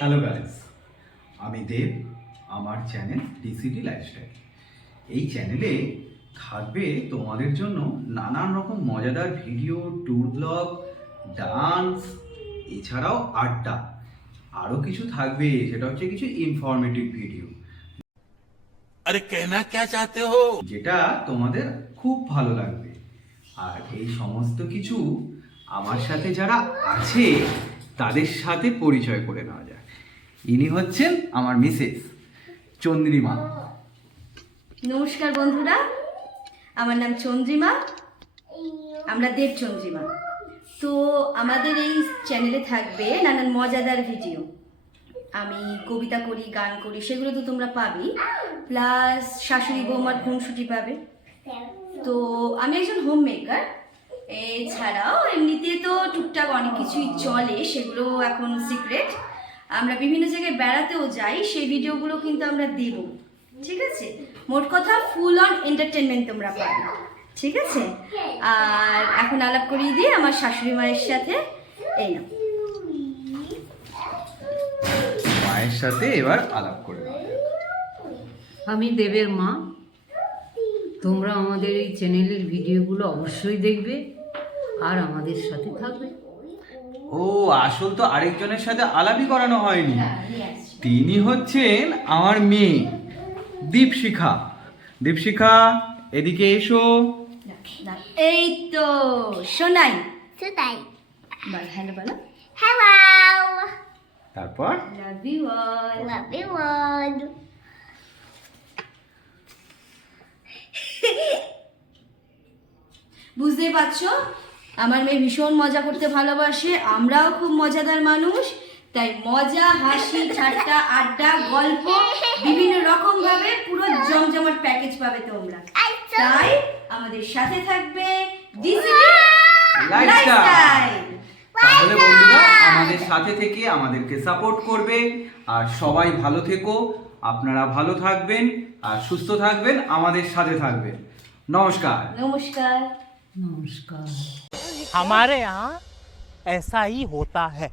Hello guys, আমি দেব। আমার channel DCD lifestyle. এই চ্যানেলে থাকবে তোমাদের জন্য নানান রকম মজাদার ভিডিও, ট্যুর ব্লগ, ডান্স, এছাড়াও আড্ডা। আরও কিছু থাকবে, সেটা হচ্ছে কিছু ইনফরমেটিভ ভিডিও। अरे कहना क्या चाहते हो? যেটা তোমাদের খুব ভালো লাগবে। আর এই সমস্ত কিছু আমার সাথে যারা আছে তাদের সাথে পরিচয় করে নেওয়া যায়। ইনি হচ্ছেন আমার মিসেস চন্দ্রিমা। নমস্কার বন্ধুরা, আমার নাম চন্দ্রিমা, আমরা দেব চন্দ্রিমা। তো আমাদের এই চ্যানেলে থাকবে নানান মজাদার ভিডিও। আমি কবিতা করি, গান করি, সেগুলো তো তোমরা পাবেই, প্লাস শাশুড়ি বৌমার খুনসুটি পাবে। তো আমি একজন হোম মেকার। এছাড়াও এমনিতে তো টুকটাক অনেক কিছুই চলে, সেগুলো এখন সিক্রেট। আমরা বিভিন্ন জায়গায় বেড়াতেও যাই, সেই ভিডিওগুলো কিন্তু আমরা দেব, ঠিক আছে? মোট কথা ফুল অন এন্টারটেনমেন্ট তোমরা পাবে, ঠিক আছে? আর এখন আলাপ করিয়ে দিয়ে আমার শাশুড়ি মায়ের সাথে। এই না, মায়ের সাথে এবার আলাপ করে নেওয়া যাক। আমি দেবের মা। তোমরা আমাদের এই চ্যানেলের ভিডিওগুলো অবশ্যই দেখবে আর আমাদের সাথে থাকবে। ও, আসল তো আরেকজনের সাথে আলাপই করানো হয়নি। তিনি হচ্ছেন আমার মেয়ে দীপশিখা। দীপশিখা, এদিকে এসো। এই তো শোনাই, Today. বল হ্যালো বলো। Hello. তারপর love you all. Love you all. বুঝতেই পারছো, আমার মেয়ে ভীষণ মজা করতে ভালোবাসে, আমরাও খুব মজাদার মানুষ। তাই মজা, হাসি, ঠাট্টা, আড্ডা, গল্প বিভিন্ন রকম ভাবে পুরো জমজমাট প্যাকেজ পাবে তোমরা। তাই আমাদের সাথে থাকবে ডিসিডি লাইফস্টাইল। তাহলে বন্ধুরা, আমাদের সাথে থেকে আমাদেরকে সাপোর্ট করবে। আর সবাই ভালো থেকো, আপনারা ভালো থাকবেন আর সুস্থ থাকবেন, আমাদের সাথে থাকবেন। নমস্কার। নমস্কার। নমস্কার। हमारे यहाँ ऐसा ही होता है।